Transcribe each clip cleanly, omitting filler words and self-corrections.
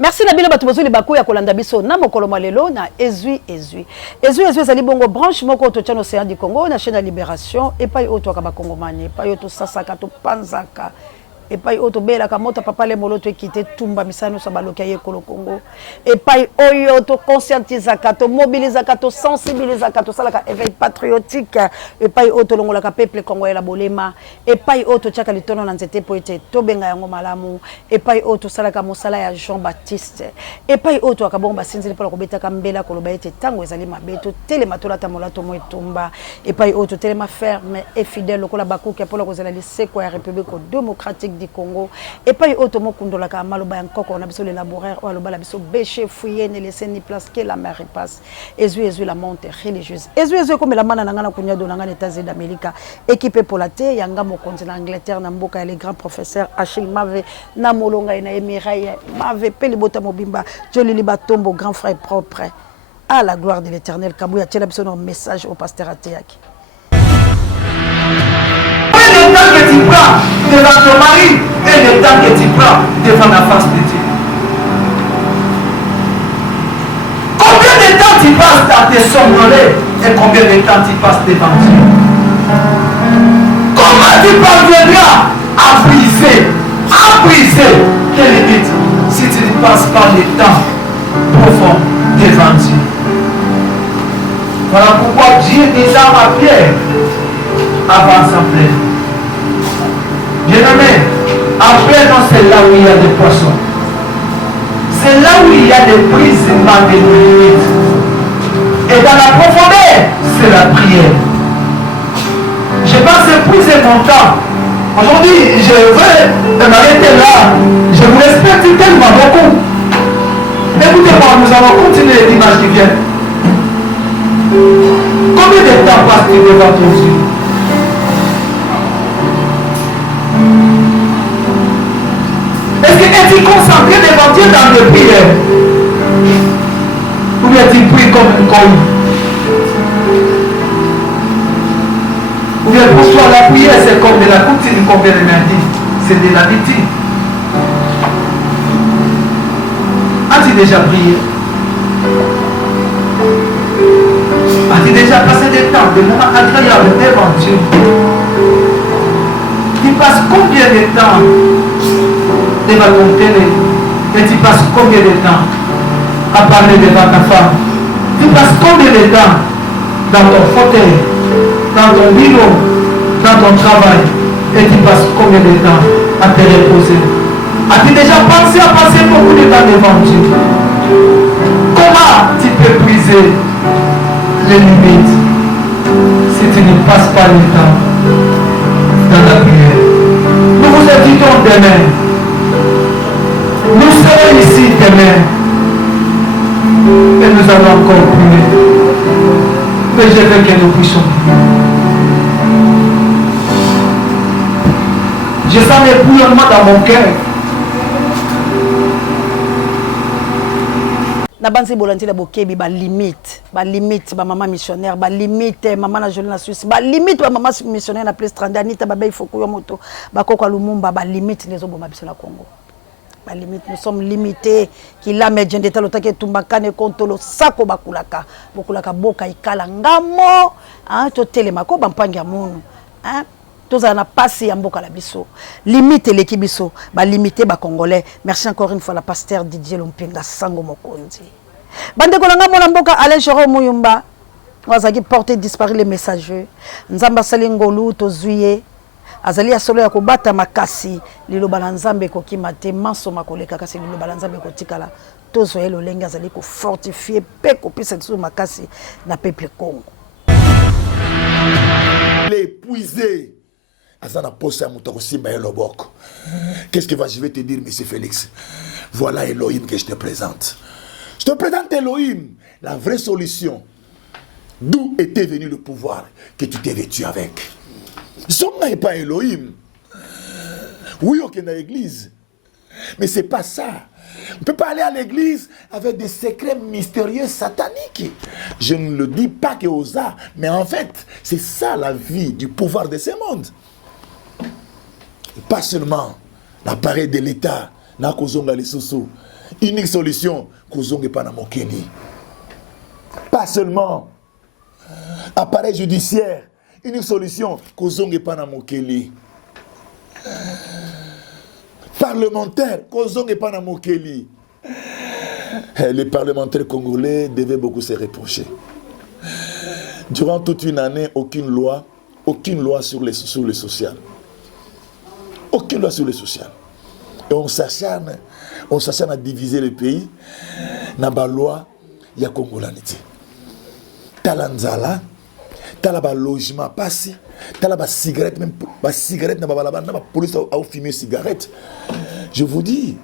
Merci na bino bato bozuli baku ya kolanda biso na mokolo malelo na ezui ezali bongo branche moko to tchano Océan du Congo na chaîne de Libération et pas auto ka ba Congomani pas auto sasaka to panzaka et pas auto bela ka mota papa le molo to kité tumba misano sa baloka ye kolo Congo et pas oyo to conscientiser ka to mobiliser ka to sensibiliser ka to sala ka éveil patriotique et pas auto longola ka peuple congolais la bolema et pas auto tchaka litono na nzete po ete to benga yango malamu et pas auto sala ka mosala ya Jean-Baptiste et pas auto ka bonga sinzili pour ko betaka mbela ko loba ete tango ezali mabeto telema to lata molato mo etumba et pas auto telema ferme et fidèle ko la bakuke pour ko zela liseko ya République démocratique du Congo et pas auto mo kundola ka maloba ya nkoko na biso les laboraires ou loba la biso béché fouiller ne laisser ni place que la mer repasse ezui la monte religieuse ezui comme la mana ngana kunya do ngana États-Unis d'Amérique équipé pour la terre yanga mo continent Angleterre na mboka les grands professeurs Achille Mave na molonga ina Emiraï Mave peli bota mobimba Joli Libatombo grand frère propre à la gloire de l'Éternel Kabouya tela biso no message au pasteur Ateaki. Le temps que tu prends devant ton mari et le temps que tu prends devant la face de Dieu. Combien de temps tu passes dans tes somnolets et combien de temps tu passes devant Dieu? Comment tu parviendras à briser quelle limite si tu ne passes pas le temps profond devant Dieu? Voilà pourquoi Dieu déjà ma pierre avant sa plaie. Bien-aimé, après non, c'est là où il y a des poissons. C'est là où il y a des brisements de limites. Et dans la profondeur, c'est la prière. Je pense épuiser mon temps. Aujourd'hui, je veux m'arrêter là. Je vous respecte tellement beaucoup. Écoutez-moi, nous allons continuer les dimanches qui viennent. Combien de temps passe-t-il devant ton Dieu? Est-ce que es-tu concentré devant Dieu dans les prières? Ou bien tu pries comme un con? Ou bien pour toi la prière c'est comme de la coutume, comme de l'énergie? C'est de l'habitude. As-tu déjà prié? As-tu déjà passé des temps, des moments agréables devant Dieu? Tu passes combien de temps devant ton télé? Et tu passes combien de temps à parler devant ta femme? Tu passes combien de temps dans ton fauteuil, dans ton bureau, dans ton travail? Et tu passes combien de temps à te reposer? As-tu déjà pensé à passer beaucoup de temps devant Dieu? Comment tu peux briser les limites si tu ne passes pas le temps dans la prière? Nous vous invitons demain. Nous serons ici demain. Et nous allons encore prier. Mais je veux que nous puissions prier. Je sens les bouillonnements dans mon cœur. Na banzi bolantila bokebi ba limite ba maman missionnaire ba limite maman na jolie na Suisse ba limite ba maman missionnaire na place 30 anita ba bay foku yo moto ba koko Lumumba ba limite les oboma biso na Congo ba limite nous sommes limités qui la medje ndeta lotake tumbakane kontolo sako bakulaka boka ikala ngamo to telema ko bampangi ya munu toza na pasi ya mboka la biso limite leki biso ba limité ba congolais. Merci encore une fois la pasteur Didier Lompinga Sango Mokonzi bande ko langa mona mboka Alain Jérôme Muyumba wazaki porter disparu les messagers nzamba salingolu to zuye azali asolo ya kobata makasi liloba na nzambe ko kimate manso makoleka kasi liloba na nzambe ko tikala tozo yelo lenga azali ko fortifier pe ko pisa tsu makasi na peuple Congo l'épuiser. Qu'est-ce que je vais te dire, monsieur Félix? Voilà Elohim que je te présente. Je te présente Elohim, la vraie solution. D'où était venu le pouvoir que tu t'es vêtu avec? Ce n'est pas Elohim. Oui, ok, dans l'église. Mais ce n'est pas ça. On ne peut pas aller à l'église avec des secrets mystérieux sataniques. Je ne le dis pas que aux arts, mais en fait, c'est ça la vie du pouvoir de ce monde. Pas seulement l'appareil de l'État na kozonga lisusu. Unique solution, kozonga pas na mokeli. Pas seulement appareil judiciaire. Unique solution, kozonga pas na mokeli. Parlementaire, kozonga pas na mokeli. Les parlementaires congolais devaient beaucoup se reprocher. Durant toute une année, aucune loi sur le social. Aucune loi sur le social. Et on s'acharne à diviser le pays. Dans la loi, il y a Congolanité. Talanzala, talaba logement passé, talaba cigarette, même la cigarette, la police a fumé cigarette. Je vous dis,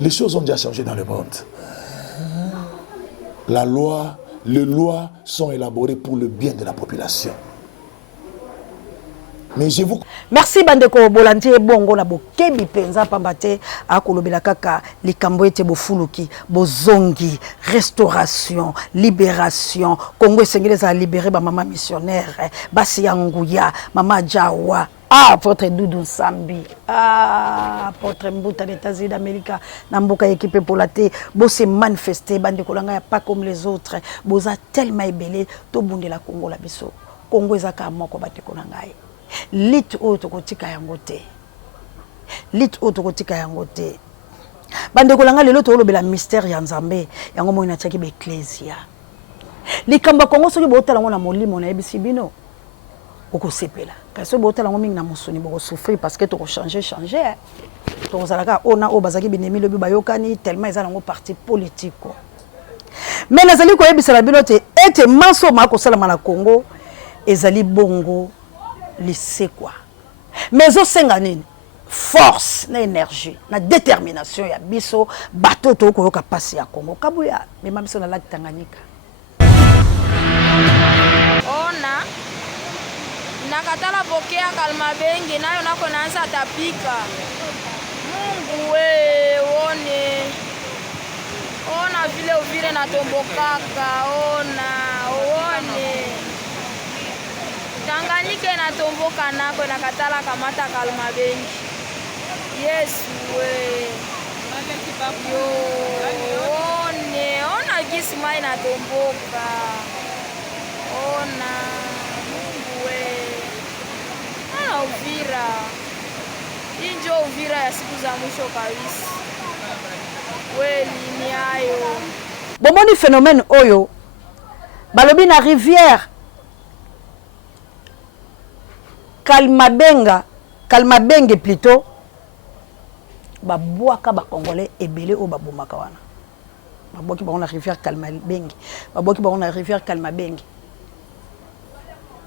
les choses ont déjà changé dans le monde. Les lois sont élaborées pour le bien de la population. Mais je vous... Merci bandeko bolantie bongo na bokebi penza pambate akolobela kaka likambo ete bofuluki bozongi restauration libération Congo esengeli libérer ba mama missionnaire basi yanguya mama Jawa votre Doudou Sambi votre Mbuta des États-Unis d'Amérique na mboka équipe pour la té bo se manifester bandeko langa pas comme les autres boza tellement ebelé to bundela Congo la biso Congo ezaka moko bateko na ngai lit otokotika yangote bandeko langa lelo tolobela mystère ya Nzambe yango moina tshaki be ecclesia likamba Kongo soki botala ngona molimo na ebisi bino okosepela kasi botala ngo mingi na musuni boko souffrir parce que to changer to zalaka ona o bazaki binemi lobi bayokani tellement ezala ngo parti politique mais nazali ko ebisa la binote ete manso mako sala na Congo ezali bongo lycée quoi mais au senganine force na énergie na détermination ya biso bato to ko yoka pasi ya Congo kabuya mema biso na lac Tanganyika ona nakatala pokea kalma bengi nayo nako naanza tapika Mungu we ona vile uvire na tombokaka one Tanganyika na tomboka nako nakatala kamata kalma bengi Yesu we ona gisi mai na tomboka ona Mungu we Uvira injo Uvira ya siku za mwisho kabisa kweli ni ayo bomoni phénomène oyo balobi na rivière Kalmabenge plutôt babwaka ba congolais ebele o babomaka wana babwaki ba on la rivière Kalmabenge babwaki ba on la rivière Kalmabenge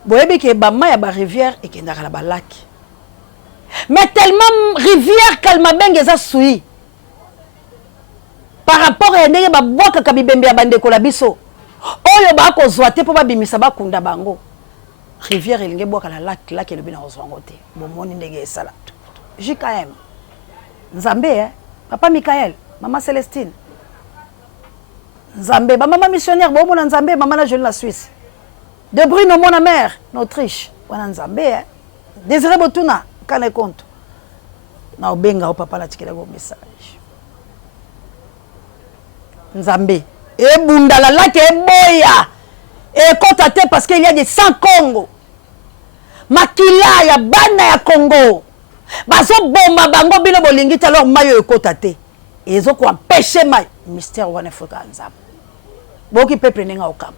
boyebi ke ba ma ya ba rivière ekendaka na ba lac mais tellement rivière Kalmabenge eza sui par rapport à ndenge babwaka ka bibembe ya bandeko la biso oyo ba ko zwate po babimisa bakunda bango rivière elinge boka la lac et le bina ozwangote bomoni ndenge esala JKM Nzambe papa Michael maman Célestine Nzambe ba maman missionnaire bo mona Nzambe maman la jeune la Suisse de Bruno mon mère n'Autriche wana Nzambe Désiré Botuna kane compte na obenga o papa la tikela go message Nzambe ebunda la lac eboya et contaté parce qu'il y a des 100 Congo makila ya bana ya Congo bazo bomba bango bino bolingi alors mayo ekotate ezo ko empêcher mai mystère wana foka Nzambe boki peuple nenga okam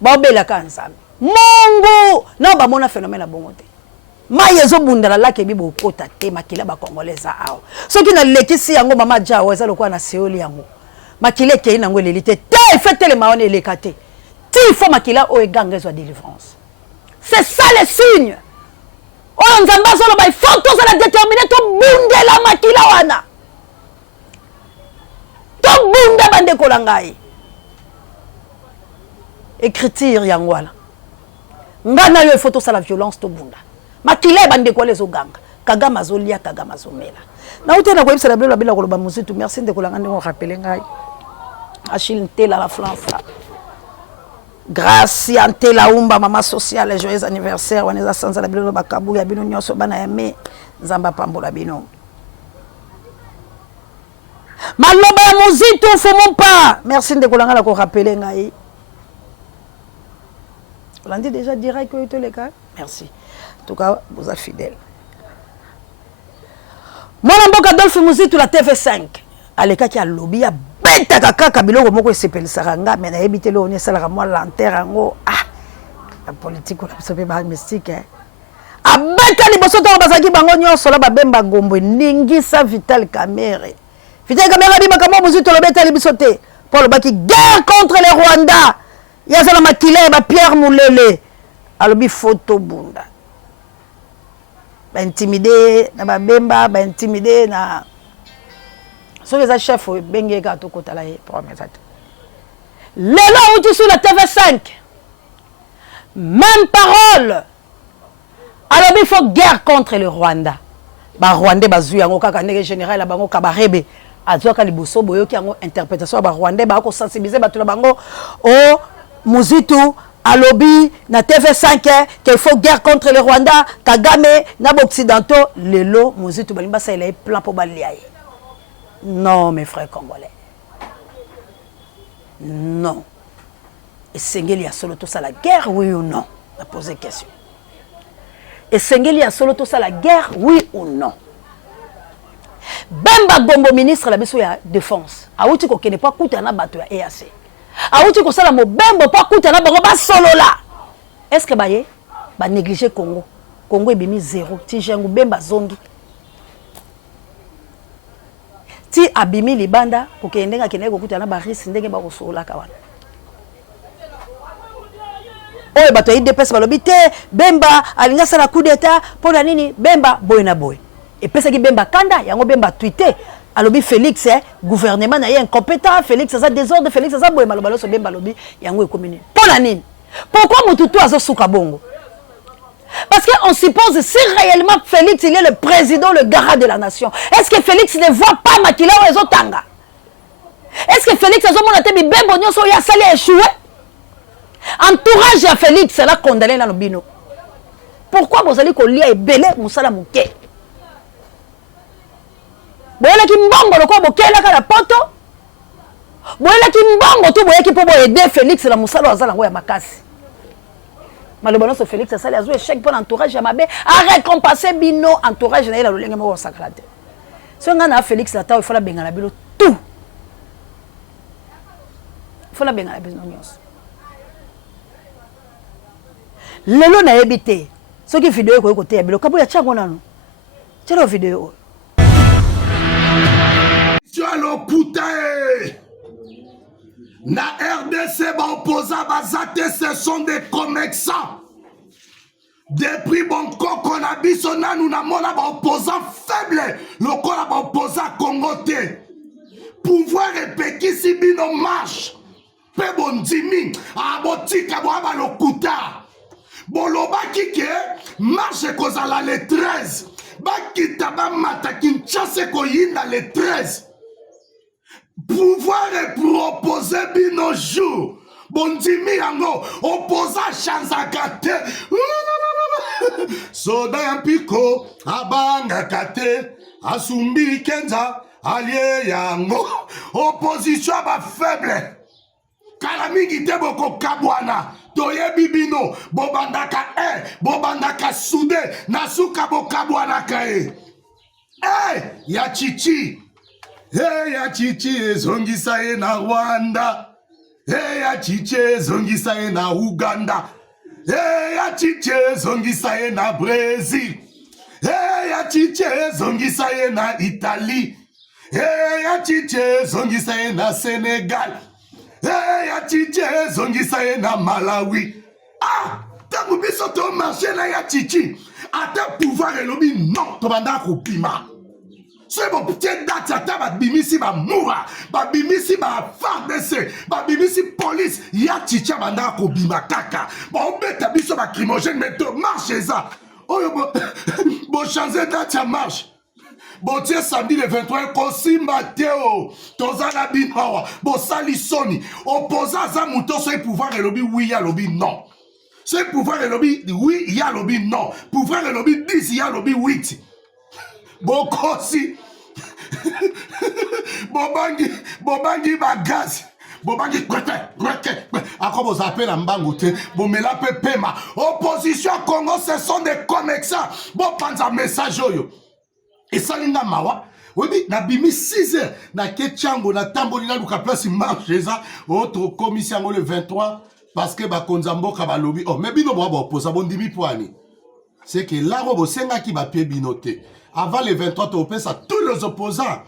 bobela ka Nzambe Mungu na ba mona phénomène ya bongo te mai ezo bundala lake bibo kotate makila ba congolais awo soki na lekisi yango mama Jawa eza lokwa na seoli yango makile ke ina ngwele lite te fete le maone elekate il faut makila o eganga zo délivrance c'est ça le signe o Nzamba zo ba il faut to la déterminer to bundela makila wana to bunda bande kolangai écriture yangwala ngana yo il faut to la violence to bunda makila bande ko les oganga kagama zo lia kagama zo mela na utena ko ibisa la bila ko ba muzitu merci de kolanga ndeko rappeler ngai Achille Ntela la France grâce à Ntela Umba maman sociale joyeux anniversaire waneza sanza la bilo bakabu ya bino nyoso bana yame Nzamba pambola bino Maloba ya Mozitu Fumumpa. Merci de Kolanga ko rappeler ngai. On a dit déjà direct que tous les cas. Merci. En tout cas, vous êtes fidèles. Moi Mboka Adolphe Mozitu la TV5. Aleka ki a lobby ya beta kaka biloko moko esepeli saranga mais na ebité lo on sala moi lanterre ngo la politique on a besoin ba mystique hein. Abeta liboso to bazaki bango nyonso la babemba gombo ningisa Vital Kamerhe. Vital Kamerhe bi makamo Mozitu lobeta libiso te. Pour baki guerre contre les Rwandais. Ya sala makile ba Pierre Mulele. Alobi photo bunda. Ba intimider na babemba ba intimider na so les chefs bengue ka to kotala e promesse. Lelo où sur la TV5. Même parole. Alors il faut guerre contre le Rwanda. Ba Rwandais bazu yango kaka ndenge général la bango kabarebe. Azoka liboso boyo ki yango interprétation ba Rwandais ba ko sensibiliser ba tout la bango o Mozitu alobi na TV5 qu'il faut guerre contre le Rwanda, Kagame na occidentaux lelo Mozitu balimba ça il a plan pour baliaye. Non, mes frères congolais. Non. Et Sengeli a solo tout ça la guerre, oui ou non? On a posé question. Et Sengeli a solo tout ça la guerre, oui ou non? Bemba Gombo ministre la biso ya défense. Aouti ko kene pas kuta na bato ya EAC. Aouti ko sala mo bembo pas kuta na bango ba solo là. Est-ce que baye ba négliger Congo? Congo ebimi zéro. Ti jengu bemba zongi. Ti abimi libanda kokendenga keneko kokutana ba risque ndenge ba kosola kawana. Oye bato yi depesa balobi te bemba alinga sala coup d'état pona nini bemba boy na boy. Et pesa ki bemba kanda yango bemba tweeté alobi Félix gouvernement na ye incompétent Félix ça désordre Félix ça boy malobalo so bemba lobi yango ekomini. Pona nini? Pourquoi mututu azo suka bongo? Parce qu'on suppose si réellement Félix il est le président, le garant de la nation. Est-ce que Félix ne voit pas Makila ou Ezotanga? Est-ce que Félix a monté Bembo Nyonso ya sali échoué? Entourage à Félix là condamné dans le bino. Pourquoi vous allez qu'on lia et belé Moussala Mouké? Boyela ki mbongo loko bokela ka la poto. Boyela ki mbongo to boyeki po aider Félix la Moussala azala ngo ya makasi. Malobano so Félix ça a joué échec pour l'entourage ya mabe a récompenser bino entourage na la lolenge mo sakrate. So ngana Félix la taw il faut la benga la bilo tout. Il faut la benga la bilo nyos. Lelo na ebité. So ki vidéo ko côté ya bilo kabo ya chango nanu. Tchelo vidéo. Tu as le putain. Na RDC opposant bazate ce sont des commerçants. Depuis bon koko na biso nanu na mona ba opposant faible, le ko ba opposant Congoté. Pouvoir epekisi bino marche. Pe bon dimi a botika bo ba lokuta. Boloba kike marche kozala le 13. Ba kitaba mata Kinshasa ko yinda le 13. Pouvoir et pour opposer bino jour. Bondimi yango opposa Chanzakate. Soda yampiko abanga kate asumbi kenza allié yango. Opposition ba faible. Kalamingi te boko kabwana. Toye bibino bobandaka bobandaka soudé nasuka bokabwana kae. Ya chichi. Hey ya chichi zongisa ye na Rwanda. Hey ya chichi zongisa ye na Uganda. Hey ya chichi zongisa ye na Brésil. Hey ya chichi zongisa ye na Italie. Hey ya chichi zongisa ye na Sénégal. Hey ya chichi zongisa ye na Malawi. Tangu biso to marché na ya chichi. Ata pouvoir elobi non to banda ko pima. C'est bon petit date à ta bimisi ba moura ba bimisi ba FARDC ba bimisi police ya chicha banda ko bima kaka ba obeta biso ba crimogène mais to marche ça oyo bo changer date à marche bon tiens samedi le 23 ko simba teo tozana bino bo salisoni opposant za muto so pouvoir et lobby oui ya lobby non c'est pouvoir et lobby oui ya lobby non pouvoir et lobby 10 ya lobby 8 Bokosi, bobangi bagaz. Bobangi encore vous appelez en bangote, vous me l'appelez pema. Opposition Congo, ce sont des commerçants. Bon, panza message yo. Et ça linga mawa. Oui, na bimi 6 heures. Na ketchango, na tamboli na luka place marche ça. Autre commission le 23 parce que ba konzambo ka ba lobby. Oh, mais bino bo opposa bon dimi poani. C'est que là robo senga ki ba pied binoté. Avant le 23 tu opposa tous les opposants.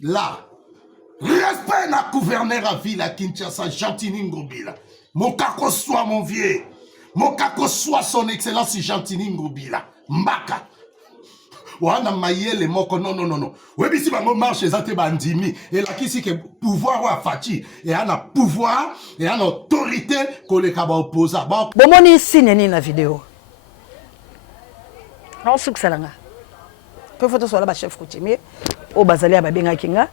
Là. Respect na gouverneur à ville à Kinshasa, Gentini Ngobila. Mon kako soit mon vieux. Mon kako soit son excellence Gentini Ngobila. Mbaka. Wana mayele moko non. Oui, si bango marche ezate bandimi et là qui si que pouvoir wa fati et ana pouvoir et ana autorité koleka ba opposa. Bomoni signe ni na vidéo. Non suksalanga. Peu photo sur la chef coutumier au bazali ba benga kinga.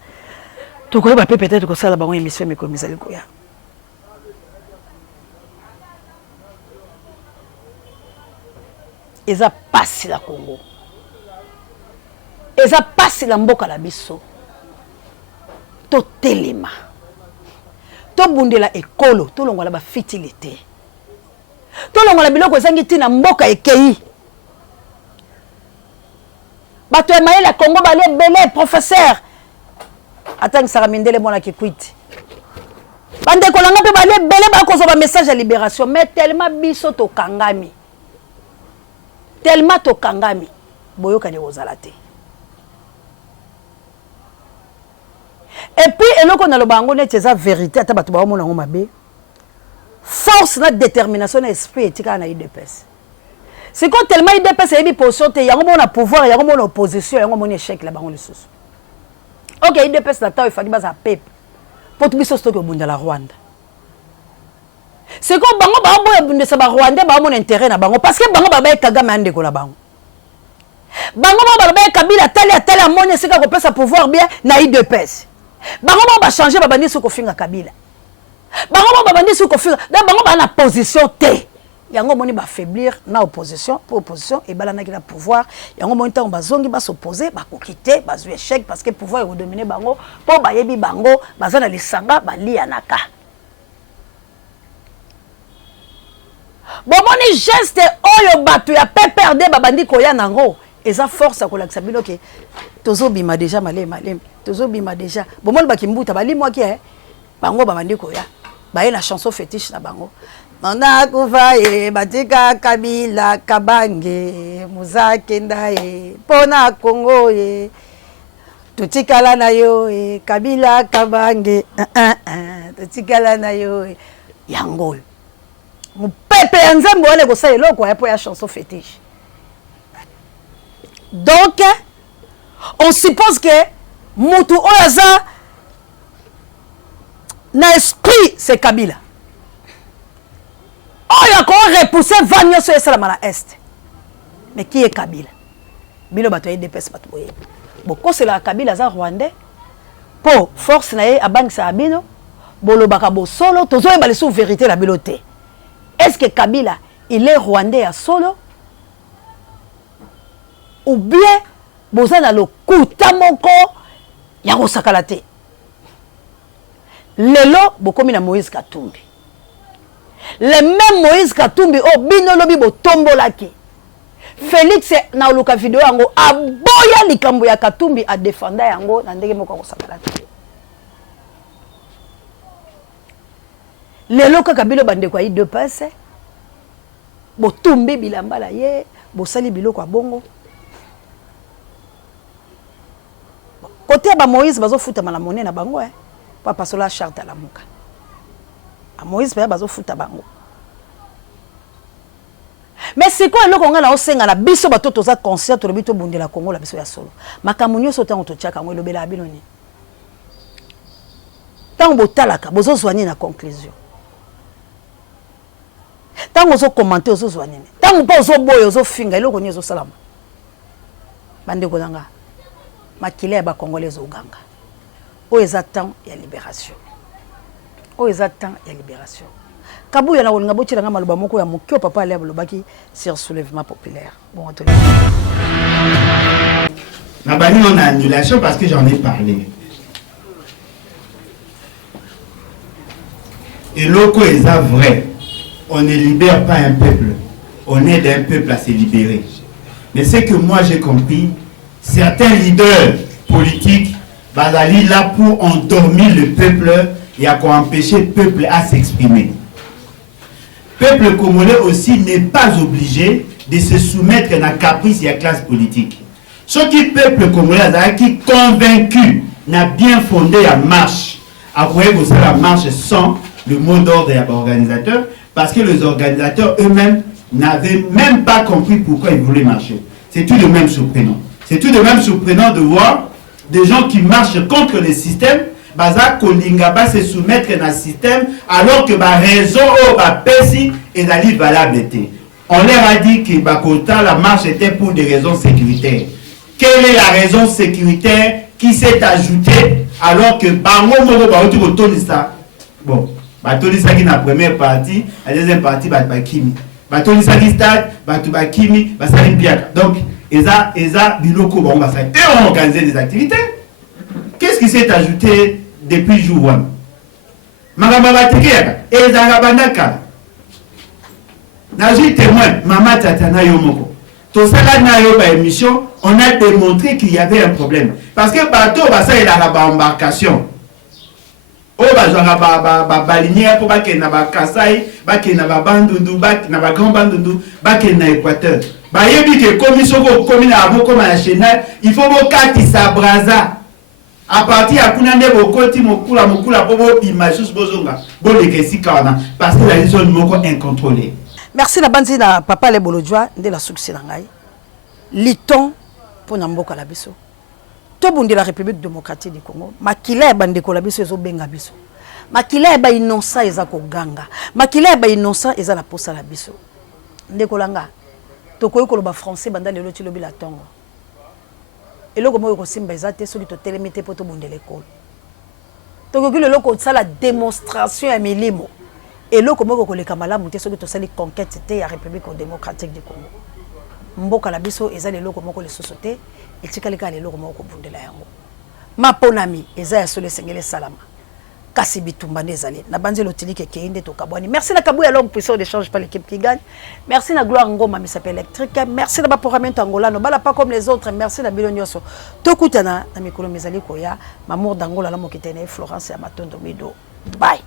Tu connais peut-être que ça là bango émission mais comme misali koya. Eza passe la Congo. Eza passe la mboka la biso. To telema. To bundela ekolo, to longola ba fitilité. To longola biloko ezangi tina mboka ekei. Bato emaye la Congo balé belé professeur. Attends Sarah Mindele mona ki kwiti. Bande kolanga pe balé belé ba kozo ba message à libération mais tellement biso to kangami. Tellement to kangami. Boyoka ne ozalate. Et puis eloko na lobango ne teza vérité ata bato ba mona ngo mabe. Force na détermination na esprit etika na IDPS. C'est quand tellement IDPS ebi position te yango mona pouvoir yango mona opposition yango mona échec la bango lisusu. Ok, IDPS na taw ifali baza pep. Pour tout biso stock au bunda la Rwanda. C'est quand bango ba boya bunda sa ba Rwanda ba mon intérêt na bango parce que bango ba ba Kagame ande ko la bango. Bango ba ba Kabila tali amone sika ko pesa pouvoir bien na IDPS. Bango ba changer ba bandi soko finga Kabila. Bango ba bandi soko finga da bango ba na position te. Yango moni ba faiblir na opposition pour opposition et balana ki na pouvoir yango moni ta ba zongi ba s'opposer ba kokité ba zu échec parce que pouvoir est dominer bango pour ba yebi bango bazana lisanga ba lianaka. Bon moni geste oyo batu ya PPRD ba bandi ko ya nango eza force ko lakisa bino ke tozo bima déjà malem tozo bima déjà bon moni ba kimbuta ba limwa ki bango ba bandi ko ya ba ye na chanson fétiche na bango. Nana kuvaye batika Kabila kabange muzakenda pona Congo tutikala na yo Kabila kabange tutikala na yo yango mupepe nzambo wale ko sa eloko ya po ya chanson fétiche. Donc on suppose que mutu oyaza na esprit c'est Kabila. Oh, il a encore repoussé Vagnon sur la Est. Mais qui est Kabila? Bilo bato IDPS bato boye. Boko c'est la Kabila za Rwandais. Po force na ye abangi sa abino. Bolo baka bo solo tozo yeba sous vérité la biloté. Est-ce que Kabila il est Rwandais à solo? Ou bien boza na lo kuta moko ya kosakalate. Lelo bokomi na Moïse Katumbi. Le même Moïse Katumbi o bino lobi bo tombolaki. Félix na oluka vidéo yango aboya likambo ya Katumbi a défendre yango na ndenge moko ko sakalaki. Lelo kaka bilo bande kwa IDPS bo tumbi bilamba la ye bo sali biloko bongo. Côté ba Moïse bazo futa mala monnaie na bango papa sola charte la muka. A Moïse pa bazo futa bango. Mais c'est quoi le Congo na osenga na biso bato toza conscient to bito bundela Congo la biso ya solo. Makamunyo sota on to tchaka ngo lobela biloni. Tango botalaka bozo zwanyi na conclusion. Tango zo commenter ozo zwanyi. Tango pa ozo boyo ozo finga eloko nyezo salama. Bande ko nanga. Makile ya ba Congolais uganga. O ezatan ya libération. O ezatan ya libération. Kabuya na olinga botira nga maloba moko ya mokyo papa ale bolobaki sur soulèvement populaire. Bon on te On a annulation parce que j'en ai parlé. Et locaux est vrai. On ne libère pas un peuple. On aide un peuple à se libérer. Mais ce que moi j'ai compris, certains leaders politiques vont aller là pour endormir le peuple et à empêcher le peuple à s'exprimer. Le peuple congolais aussi n'est pas obligé de se soumettre à la caprice et à la classe politique. Ce qui peuple congolais qui convaincu n'a bien fondé la marche, après que ça la marche sans le mot d'ordre des organisateurs, parce que les organisateurs eux-mêmes n'avaient même pas compris pourquoi ils voulaient marcher. C'est tout de même surprenant. C'est tout de même surprenant de voir des gens qui marchent contre le système, baza kolinga ba se soumettre à un système, alors que la raison ou la PESI est valable. On leur a dit que la marche était pour des raisons sécuritaires. Quelle est la raison sécuritaire qui s'est ajoutée alors que Bango Mogo Baotu ça? Bon, Batoni Saki na première partie, la deuxième partie Batbakimi. Batoni Saki stade, Batubakimi, Basalim Piaka. Donc, Eza Biloko Bango Basai. Et on a organisé des activités. Qu'est-ce qui s'est ajouté depuis jour 1? Magamba Batikeka, Eza Bandaka. Naji témoin, Mama Tatana Yomoko. Tout ça là, émission, on a démontré qu'il y avait un problème. Parce que bateau, ça il a la embarcation. Oh, balinière pour baquer na Kassai, baquer na Bandundu, baquer na Grand Bandundu, baquer na Équateur. Bayebi que commission commune à vous comme à la chenal, il faut que kati sa braza. À partir à Kunande Bokoti Mokula Bobo Imajus Bozonga, Bolekesi Kana, parce que la zone moko incontrôlée. Merci la bande na papa le bolojwa de la succès nangai. Liton pour Namboka la biso. To bundi la République démocratique du Congo, makila bande ko la biso ezo benga biso. Makila ba innocent eza ko ganga. Makila ba innocent eza la posa la biso. Ndeko langa. To koyi ko ba français banda lelo ti lobi la tongo. Eloko mo ko simba ezate soki to telemete poto bundi l'école. To ko lelo ko sala démonstration ya milimo. Et là, comment on a malamu te soki tosali conquête te ya République démocratique du Congo. Mboka la biso ezali lelo comment ko le société et tikalika lelo comment ko bundela yango. Maponami eza ya sole sengele salama. Kasi bitumba nezali. Na banzi lotilike keinde to kabwani. Merci na kabu ya longue puissance d'échange par l'équipe qui gagne. Merci na Gloire Ngoma mi s'appelle électrique. Merci na ba programme angolano bala pas comme les autres. Merci na bilonyoso. Tokutana na mikolo mezali koya mamour d'Angola la mokitene Florence ya Matondo Mido. Bye.